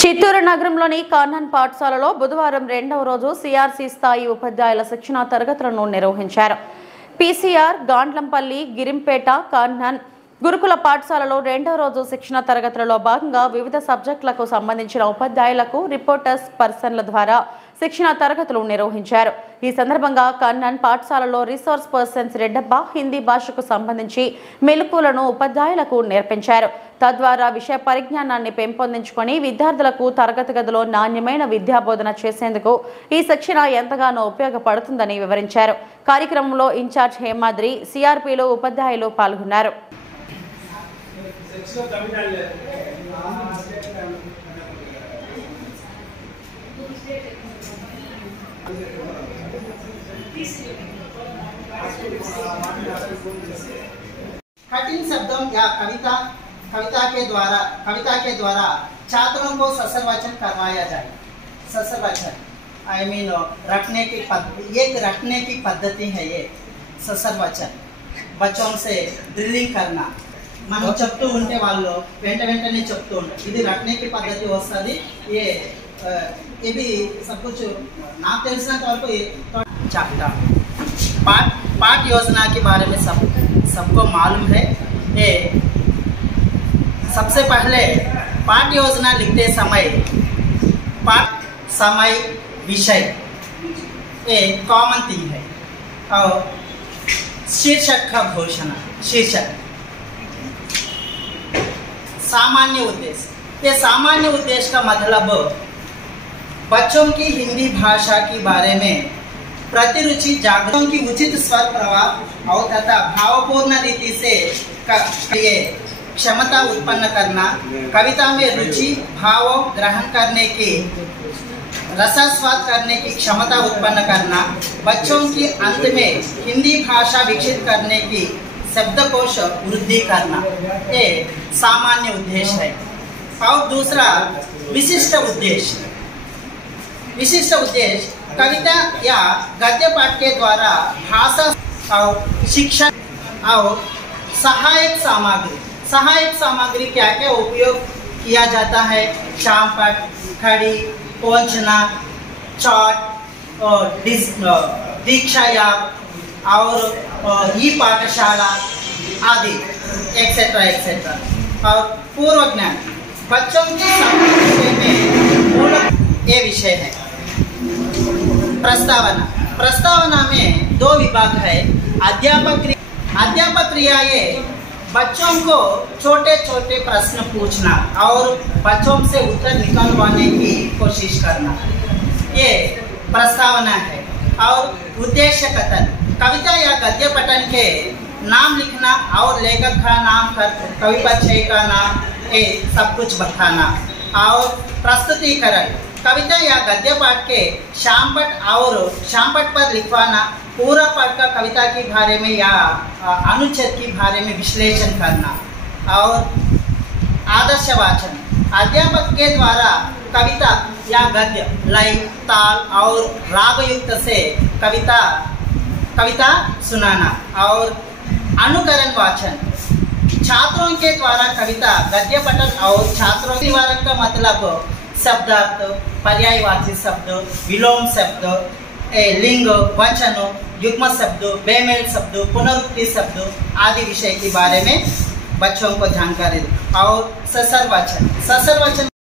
చిత్తూరు నగరంలోని కర్నన్ పాఠశాలలో బుధవారం రెండవ రోజు సిఆర్సి స్థాయి ఉపాధ్యాయుల శిక్షణా తరగతులను నిర్వహించారు. పీసీఆర్ గాండ్లంపల్లి గిరింపేట కర్నన్ గురుకుల పాఠశాలలో రెండవ రోజు శిక్షణ తరగతులలో భాగంగా వివిధ సబ్జెక్టులకు సంబంధించిన ఉపాధ్యాయులకు రిపోర్టర్స్ పర్సన్ల ద్వారా శిక్షణ తరగతులు నిర్వహించారు. ఈ సందర్భంగా కర్నన్ పాఠశాలలో రిసోర్స్ పర్సన్స్ రెడ్డప్ప హిందీ భాషకు సంబంధించి మెలకువలను ఉపాధ్యాయులకు నేర్పించారు. తద్వారా విషయ పరిజ్ఞానాన్ని పెంపొందించుకొని విద్యార్థులకు తరగతి గదిలో నాణ్యమైన విద్యాబోధన చేసేందుకు ఈ శిక్షణ ఎంతగానో ఉపయోగపడుతుందని వివరించారు. కార్యక్రమంలో ఇన్ఛార్జ్ హేమాద్రి, సిఆర్పీలు, ఉపాధ్యాయులు పాల్గొన్నారు. कठिन शब्दों या कविता के द्वारा छात्रों को ससर वचन करवाया जाए. ससर वचन आई मीन रखने की पद्धति है ये ससर वचन. बच्चों से ड्रिलिंग करना, మనం చెప్తూ ఉంటే వాళ్ళు వెంటనే చెప్తూ ఉంటారు. ఇది రखने की पद्धति వస్తుంది. ये भी सब कुछ నాకు తెలిసినంత వరకు चाहता हूँ. पाठ योजना के बारे में सबको मालूम है. ये सबसे पहले पाठ योजना लिखते समय समय विषय ये कॉमन थिंग है. और शीर्षक का घोषणा, शीर्षक सामान्य उद्देश्य. ये सामान्य उद्देश्य का मतलब बच्चों की हिंदी भाषा के बारे में प्रतिरुचि जागरूकता की उचित स्वर प्रवाह और तथा भावपूर्ण रीति से लिए क्षमता उत्पन्न करना, कविता में रुचि भाव ग्रहण करने की रसास्वाद करने की क्षमता उत्पन्न करना, बच्चों की अंत में हिंदी भाषा विकसित करने की शब्दकोश वृद्धि करना, ये सामान्य उद्देश्य है. और दूसरा विशिष्ट उद्देश्य. विशिष्ट उद्देश्य कविता या गद्य पाठ के द्वारा भाषा और शिक्षण और सहायक सामग्री क्या क्या उपयोग किया जाता है. शामपट, खड़ी, पोंछना, चार्ट और दीक्षा या और ई पाठशाला आदि एक्सेट्रा एक्सेट्रा. और पूर्व ज्ञान बच्चों के विषय में मूल ये विषय है. प्रस्तावना में दो विभाग है. अध्यापक क्रिया ये बच्चों को छोटे छोटे प्रश्न पूछना और बच्चों से उत्तर निकलवाने की कोशिश करना, ये प्रस्तावना है. और उद्देश्य कथन कविता या गद्य पठन के नाम लिखना और लेखक का नाम, कवि परिचय का नाम, ये सब कुछ बताना. और प्रस्तुतिकरण कविता या गद्य पाठ के शामपट पर लिखवाना, पूरा पाठ का कविता के बारे में या अनुच्छेद के बारे में विश्लेषण करना. और आदर्श वाचन अध्यापक के द्वारा कविता या गद्य लय, ताल और राग युक्त से कविता सुनाना. और अनुकरण वाचन छात्रों के द्वारा कविता गद्य पठन और छात्रों निवारक का मतलब शब्दार्थ, पर्यायवाची शब्द, विलोम शब्द, लिंग, वचन, युग्म शब्द, बेमेल शब्द, पुनरुक्ति शब्द आदि विषय के बारे में बच्चों को जानकारी. और ससर वचन